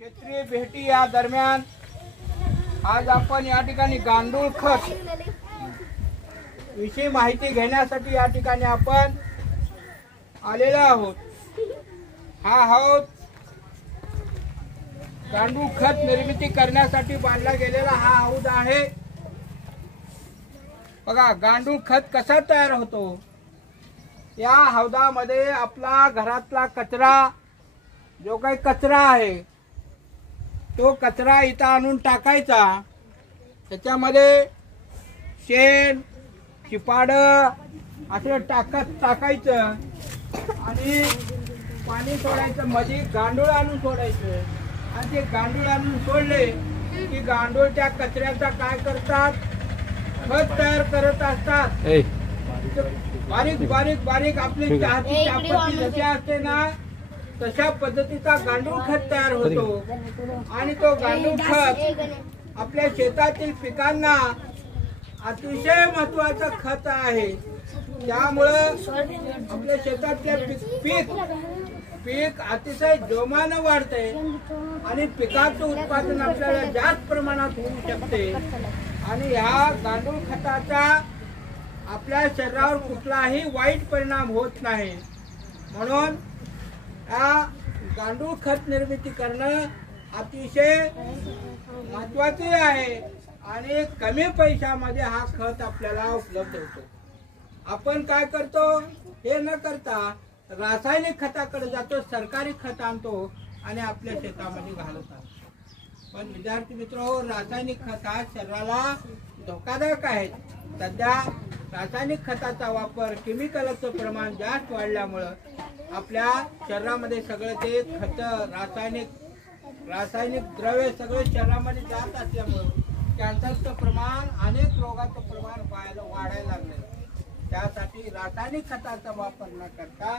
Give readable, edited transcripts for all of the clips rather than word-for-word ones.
क्षेत्रीय भेटी या दरम्यान आज आपण या ठिकाणी गांडूळ खत विषयी माहिती घेण्यासाठी या ठिकाणी आपण आलेलो आहोत। हा हौद गांडूळ खत निर्मिती करण्यासाठी बांधला गेलेला हा हौद आहे। बघा गांडूळ खत कसा तयार होतो। या हौदामध्ये आपला घरातला कचरा जो काही कचरा आहे तो कचरा इथं आणून टाकायचा। त्याच्यामध्ये शेण चिपाड असे टाकायचं आणि पाणी सोडायचं, मध्ये गांडूळ आणून सोडायचं आणि ते गांडूळ आणून सोडले की गांडूळ त्या कचऱ्याचा काय करतात, खत तयार करत असतात। बारीक बारीक बारीक आपली चहाची चापत्ती जशी असते ना तशा पद्धतीचा गांडूळ खत तयार होतो आणि तो गांडूळ खत आपल्या शेतातील पिकांना अतिशय महत्त्वाचं खत आहे। त्यामुळं आपल्या शेतातले पीक अतिशय जोमानं वाढते आणि पिकाचं उत्पादन आपल्याला जास्त प्रमाणात होऊ शकते आणि ह्या गांडूळ खताचा आपल्या शरीरावर कुठलाही वाईट परिणाम होत नाही। म्हणून या गांडूळ खत निर्मिती करणं अतिशय महत्त्वाचे आहे आणि कमी पैशामध्ये हा खत आपल्याला उपलब्ध होतो। आपण काय करतो, हे न करता रासायनिक खताकडे जातो, सरकारी खत आणतो आणि आपल्या शेतामध्ये घालतात। पण विद्यार्थी मित्र, रासायनिक खत हा शरीराला धोकादायक आहे। सध्या रासायनिक खताचा वापर, केमिकलचं प्रमाण जास्त वाढल्यामुळं आपल्या शरीरामध्ये सगळे ते खत रासायनिक द्रव्य सगळे शरीरामध्ये जात असल्यामुळं कॅन्सरचं प्रमाण, अनेक रोगाचं प्रमाण वाढायला लागले। त्यासाठी रासायनिक खताचा वापर न करता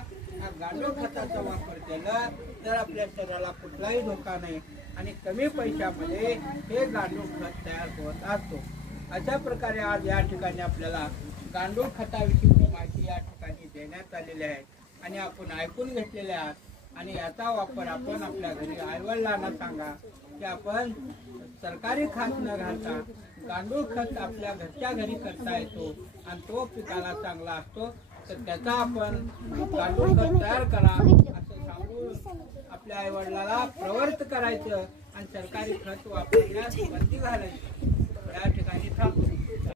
गांडूळ खताचा वापर केला तर आपल्या शरीराला कुठलाही धोका नाही आणि कमी पैशामध्ये हे गांडूळ खत तयार होत असतो। अशा प्रकारे आज या ठिकाणी आपल्याला गांडूळ खताविषयी माहिती या ठिकाणी देण्यात आलेली आहे आणि आपण ऐकून घेतलेले आहात आणि याचा वापर आपण आपल्या घरी आईवडिलांना सांगा की आपण सरकारी खत न घालता गांडूळ खत आपल्या घरच्या घरी करता येतो आणि तो पिकाला चांगला असतो। तर त्याचा आपण गांडूळ खत तयार करा असं सांगून आपल्या आईवडिलाला प्रवृत्त करायचं आणि सरकारी खत वापरण्यास बंदी घालायची। या ठिकाणी थांबतो।